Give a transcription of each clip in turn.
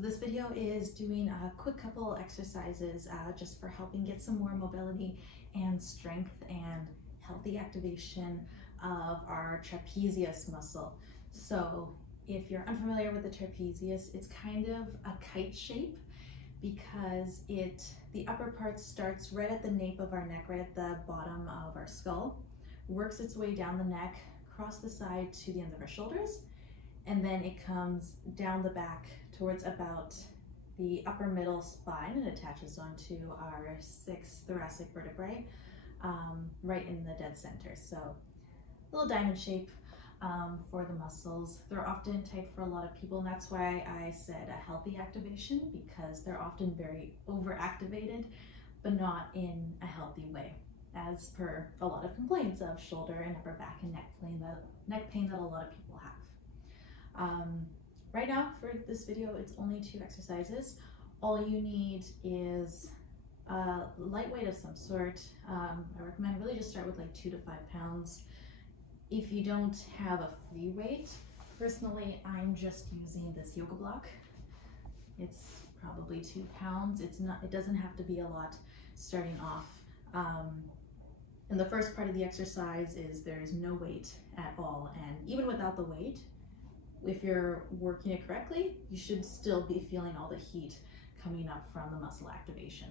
So this video is doing a quick couple exercises just for helping get some more mobility and strength and healthy activation of our trapezius muscle. So if you're unfamiliar with the trapezius, it's kind of a kite shape because the upper part starts right at the nape of our neck, right at the bottom of our skull, works its way down the neck, across the side to the end of our shoulders, and then it comes down the back towards about the upper middle spine and attaches onto our 6th thoracic vertebrae, right in the dead center. So little diamond shape for the muscles. They're often tight for a lot of people, and that's why I said a healthy activation, because they're often very overactivated, but not in a healthy way, as per a lot of complaints of shoulder and upper back and neck pain that a lot of people have. Right now for this video, it's only 2 exercises. All you need is a light weight of some sort. I recommend really just start with like 2 to 5 pounds. If you don't have a free weight, personally, I'm just using this yoga block. It's probably 2 pounds. It doesn't have to be a lot starting off. And the first part of the exercise is there is no weight at all. And even without the weight, if you're working it correctly, you should still be feeling all the heat coming up from the muscle activation.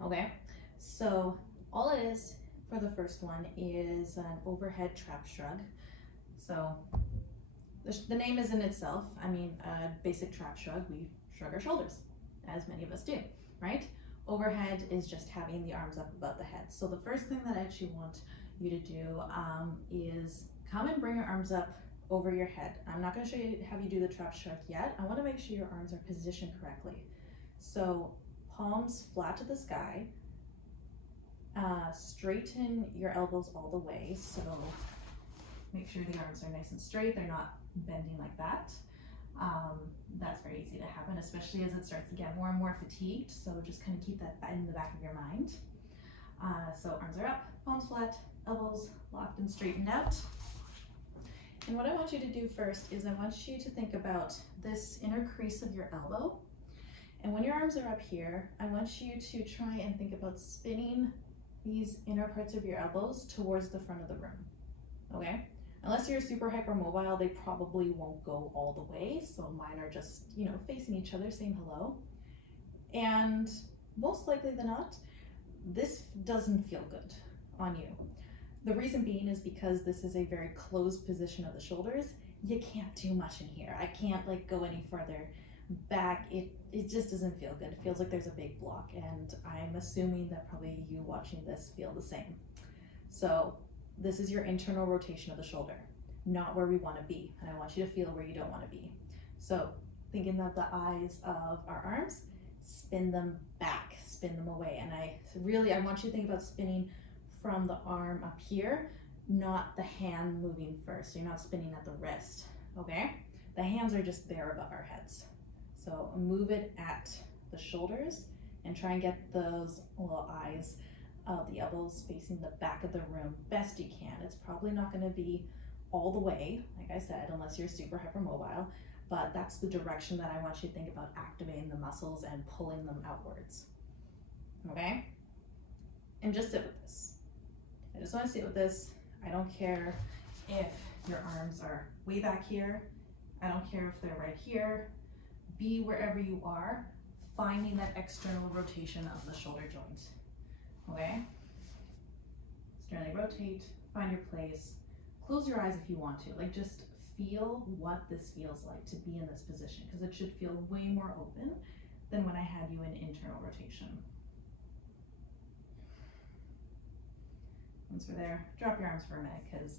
Okay, so all it is for the first one is an overhead trap shrug. So the name is in itself. I mean, a basic trap shrug, we shrug our shoulders, as many of us do, right? Overhead is just having the arms up above the head. So the first thing that I actually want you to do is come and bring your arms up over your head. I'm not going to have you do the trap shrug yet. I want to make sure your arms are positioned correctly. So palms flat to the sky. Straighten your elbows all the way. So make sure the arms are nice and straight. They're not bending like that. That's very easy to happen, especially as it starts to get more and more fatigued. So just kind of keep that in the back of your mind. So arms are up, palms flat, elbows locked and straightened out. And what I want you to do first is I want you to think about this inner crease of your elbow. And when your arms are up here, I want you to try and think about spinning these inner parts of your elbows towards the front of the room, okay? Unless you're super hypermobile, they probably won't go all the way. So mine are just, facing each other, saying hello. And most likely than not, this doesn't feel good on you. The reason being is because this is a very closed position of the shoulders. You can't do much in here. I can't go any further back. It just doesn't feel good. It feels like there's a big block, and I'm assuming that probably you watching this feel the same. So this is your internal rotation of the shoulder, not where we want to be. And I want you to feel where you don't want to be. So thinking of the eyes of our arms, spin them back, spin them away. And I want you to think about spinning from the arm up here, not the hand moving first. You're not spinning at the wrist, okay? The hands are just there above our heads. So move it at the shoulders and try and get those little eyes of the elbows facing the back of the room best you can. It's probably not gonna be all the way, like I said, unless you're super hypermobile, but that's the direction that I want you to think about activating the muscles and pulling them outwards, okay? And just sit with this. I just want to sit with this. I don't care if your arms are way back here. I don't care if they're right here. Be wherever you are, finding that external rotation of the shoulder joint, okay? Externally rotate, find your place. Close your eyes if you want to. Just feel what this feels like to be in this position, because it should feel way more open than when I had you in internal rotation. Once we're there, drop your arms for a minute, because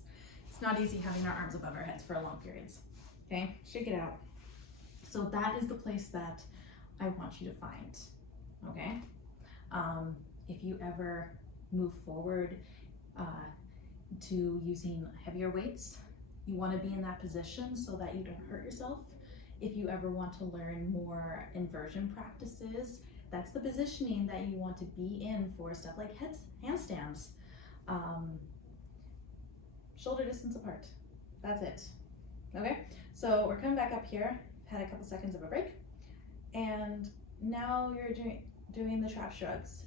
it's not easy having our arms above our heads for long periods. Okay, shake it out. So that is the place that I want you to find, okay? If you ever move forward to using heavier weights, you want to be in that position so that you don't hurt yourself. If you ever want to learn more inversion practices, that's the positioning that you want to be in for stuff like handstands. Shoulder distance apart. That's it. Okay, so we're coming back up here. Had a couple seconds of a break. And now you're doing the trap shrugs.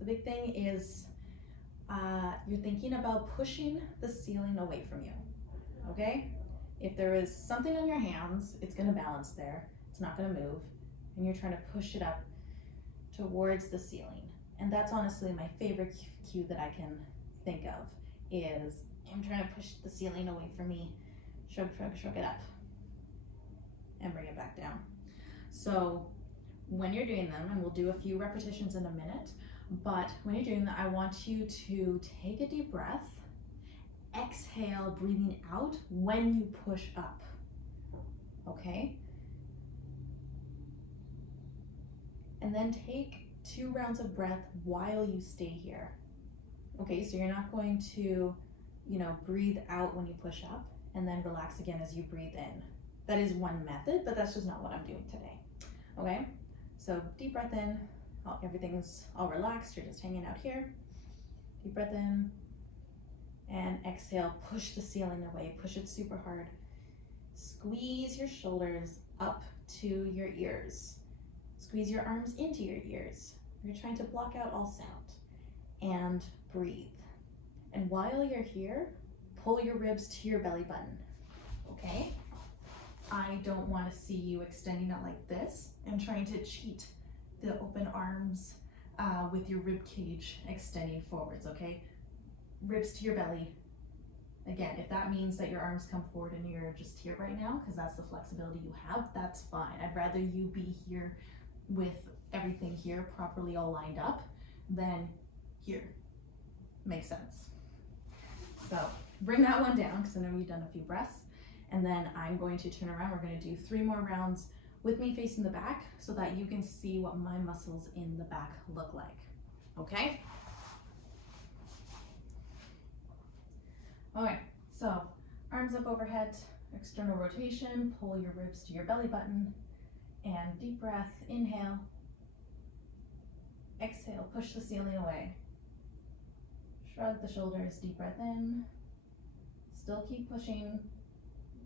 The big thing is you're thinking about pushing the ceiling away from you, okay? If there is something on your hands, it's gonna balance there. It's not gonna move. And you're trying to push it up towards the ceiling. And that's honestly my favorite cue that I can think of is I'm trying to push the ceiling away from me. Shrug, shrug, shrug it up. And bring it back down. So when you're doing them, and we'll do a few repetitions in a minute, but when you're doing that, I want you to take a deep breath, exhale, breathing out when you push up, okay? And then take 2 rounds of breath while you stay here. Okay, so you're not going to, breathe out when you push up and then relax again as you breathe in. That is one method, but that's just not what I'm doing today, okay? So deep breath in, everything's all relaxed, you're just hanging out here. Deep breath in, and exhale, push the ceiling away, push it super hard. Squeeze your shoulders up to your ears. Squeeze your arms into your ears. You're trying to block out all sound. And breathe. And while you're here, pull your ribs to your belly button, okay? I don't want to see you extending out like this and trying to cheat the open arms with your rib cage extending forwards, okay? Ribs to your belly. Again, if that means that your arms come forward and you're just here right now, because that's the flexibility you have, that's fine. I'd rather you be here with everything here properly all lined up than here. Makes sense. So bring that one down, because I know you've done a few breaths. And then I'm going to turn around. We're going to do 3 more rounds with me facing the back so that you can see what my muscles in the back look like, okay? Okay, so arms up overhead, external rotation, pull your ribs to your belly button, and deep breath, inhale, exhale, push the ceiling away. Shrug the shoulders, deep breath in, still keep pushing,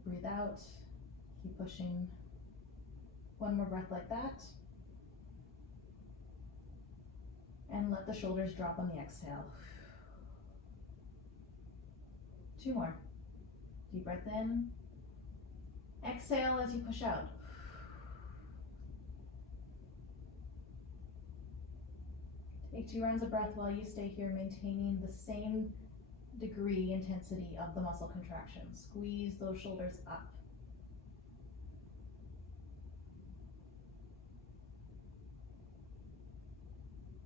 breathe out, keep pushing. 1 more breath like that. And let the shoulders drop on the exhale. 2 more. Deep breath in. Exhale as you push out. Take 2 rounds of breath while you stay here, maintaining the same degree intensity of the muscle contraction. Squeeze those shoulders up.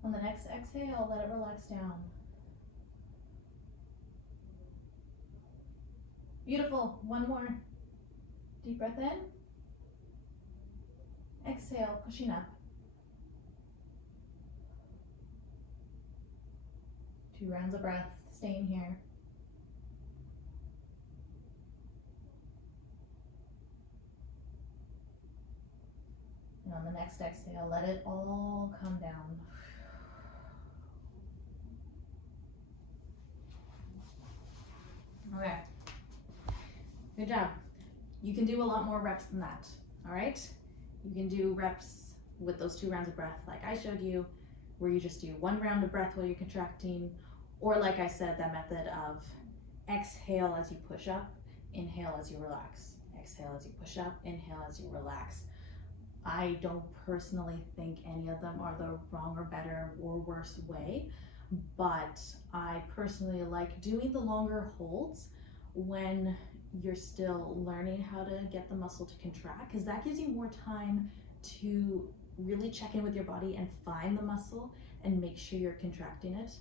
On the next exhale, let it relax down. Beautiful. 1 more. Deep breath in. Exhale, pushing up. 2 rounds of breath, staying here. And on the next exhale, let it all come down. Okay, good job. You can do a lot more reps than that, all right? You can do reps with those 2 rounds of breath like I showed you, where you just do 1 round of breath while you're contracting, or like I said, that method of exhale as you push up, inhale as you relax. Exhale as you push up, inhale as you relax. I don't personally think any of them are the wrong or better or worse way, but I personally like doing the longer holds when you're still learning how to get the muscle to contract, because that gives you more time to really check in with your body and find the muscle and make sure you're contracting it.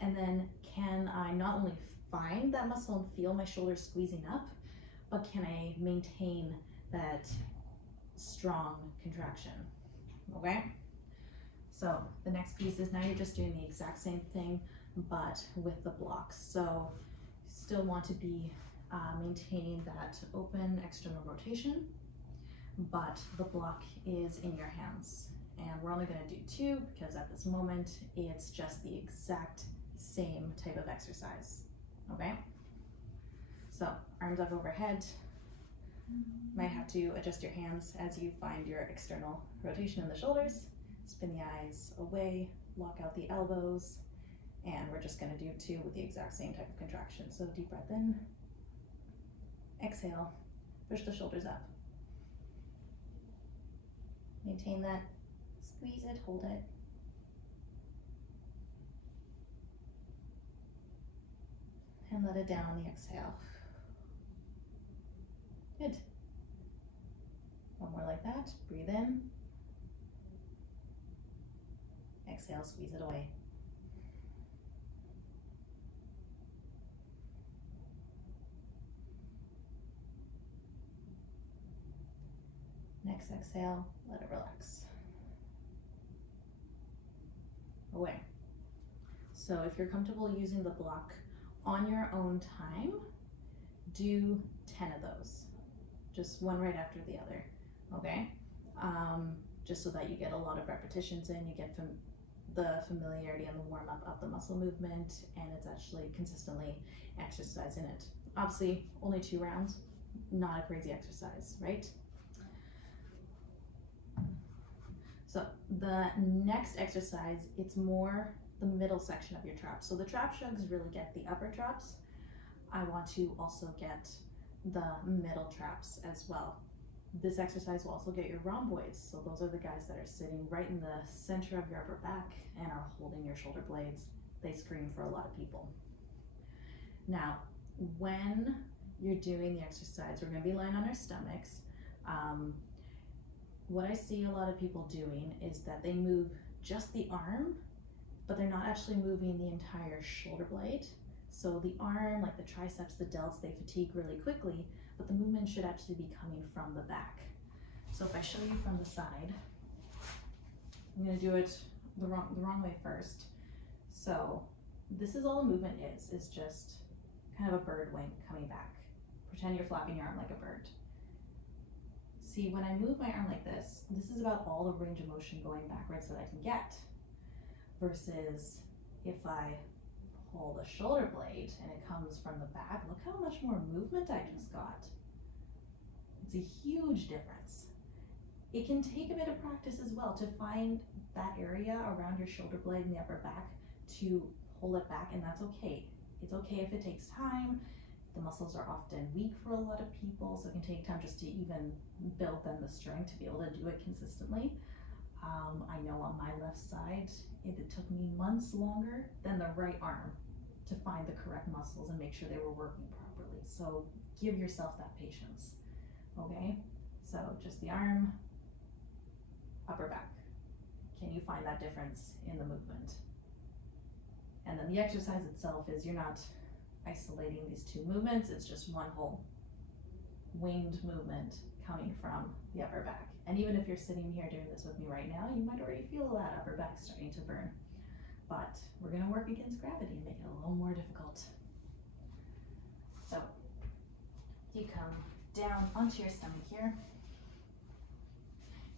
And then can I not only find that muscle and feel my shoulders squeezing up, but can I maintain that strong contraction, okay? So the next piece is now you're just doing the exact same thing, but with the blocks. So still want to be maintaining that open external rotation, but the block is in your hands. And we're only gonna do 2 because at this moment, it's just the exact same type of exercise, okay? So arms up overhead, Might have to adjust your hands as you find your external rotation in the shoulders. Spin the eyes away, lock out the elbows, and we're just going to do 2 with the exact same type of contraction. So deep breath in, exhale, push the shoulders up. Maintain that, squeeze it, hold it. And let it down on the exhale. Good. One more like that. Breathe in. Exhale, squeeze it away. Next exhale, let it relax. Away. So if you're comfortable using the block on your own time, do 10 of those. Just one right after the other, okay? Just so that you get a lot of repetitions in, you get the familiarity and the warm-up of the muscle movement, and it's actually consistently exercising it. Obviously, only 2 rounds, not a crazy exercise, right? So the next exercise, it's more the middle section of your traps. So the trap shrugs really get the upper traps. I want to also get the middle traps as well. This exercise will also get your rhomboids. So those are the guys that are sitting right in the center of your upper back and are holding your shoulder blades. They scream for a lot of people. Now, when you're doing the exercise, we're going to be lying on our stomachs. What I see a lot of people doing is that they move just the arm, but they're not actually moving the entire shoulder blade. So the arm, like the triceps, the delts, they fatigue really quickly, but the movement should actually be coming from the back. So if I show you from the side, I'm going to do it the wrong way first. So this is all the movement is just kind of a bird wing coming back. Pretend you're flapping your arm like a bird. See, when I move my arm like this is about all the range of motion going backwards that I can get. Versus if I pull the shoulder blade and it comes from the back, look how much more movement I just got. It's a huge difference. It can take a bit of practice as well to find that area around your shoulder blade and the upper back to pull it back, and that's okay. It's okay if it takes time. The muscles are often weak for a lot of people, so it can take time just to even build them the strength to be able to do it consistently. I know on my left side, it took me months longer than the right arm to find the correct muscles and make sure they were working properly. So give yourself that patience, okay? So just the arm, upper back. Can you find that difference in the movement? And then the exercise itself is you're not isolating these 2 movements, it's just one whole winged movement coming from the upper back. And even if you're sitting here doing this with me right now, you might already feel that upper back starting to burn. But we're going to work against gravity and make it a little more difficult. So you come down onto your stomach here.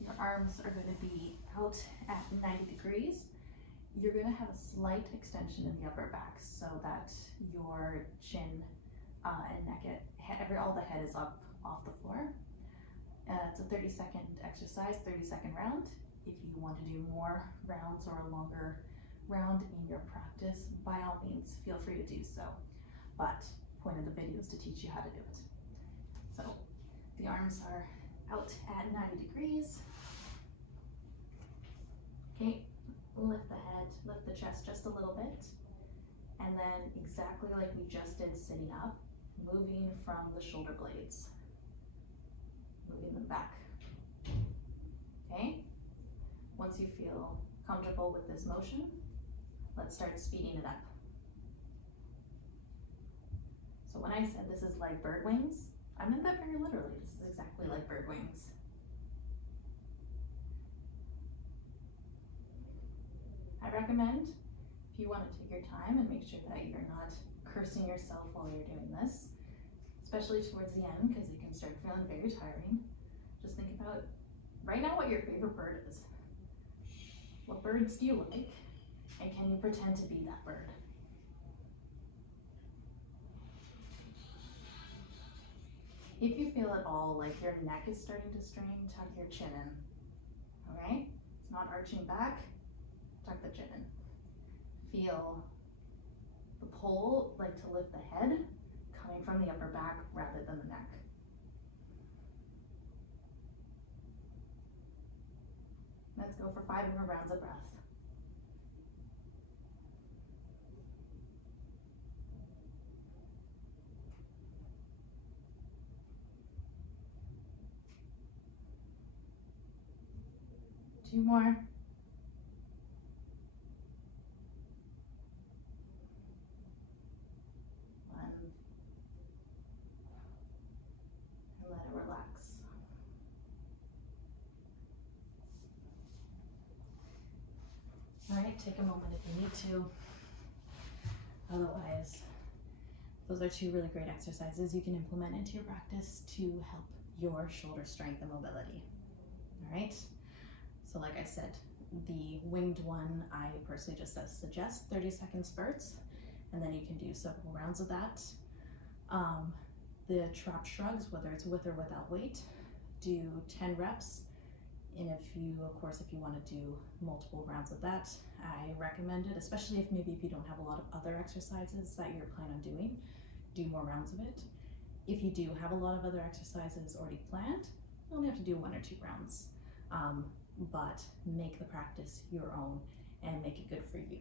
Your arms are going to be out at 90 degrees. You're going to have a slight extension in the upper back so that your chin and neck, all the head is up off the floor. It's a 30-second exercise, 30-second round. If you want to do more rounds or a longer round in your practice, by all means, feel free to do so. But point of the video is to teach you how to do it. So the arms are out at 90 degrees. Okay, lift the head, lift the chest just a little bit. And then exactly like we just did sitting up, moving from the shoulder blades. Moving them back. Okay? Once you feel comfortable with this motion, let's start speeding it up. So when I said this is like bird wings, I meant that very literally. This is exactly like bird wings. I recommend, if you want to take your time and make sure that you're not cursing yourself while you're doing this, especially towards the end, because it can start feeling very tiring. Just think about right now what your favorite bird is. What birds do you like? And can you pretend to be that bird? If you feel at all like your neck is starting to strain, tuck your chin in, okay? It's not arching back, tuck the chin in. Feel the pull, like to lift the head, coming from the upper back rather than the neck. Let's go for 5 more rounds of breath. Two more. 1. And let it relax. All right, take a moment if you need to. Otherwise, those are 2 really great exercises you can implement into your practice to help your shoulder strength and mobility. All right, so like I said, the winged one, I personally just suggest 30-second spurts, and then you can do several rounds of that. The trap shrugs, whether it's with or without weight, do 10 reps. And if you want to do multiple rounds of that, I recommend it, especially if you don't have a lot of other exercises that you're planning on doing, do more rounds of it. If you do have a lot of other exercises already planned, you only have to do 1 or 2 rounds, but make the practice your own and make it good for you.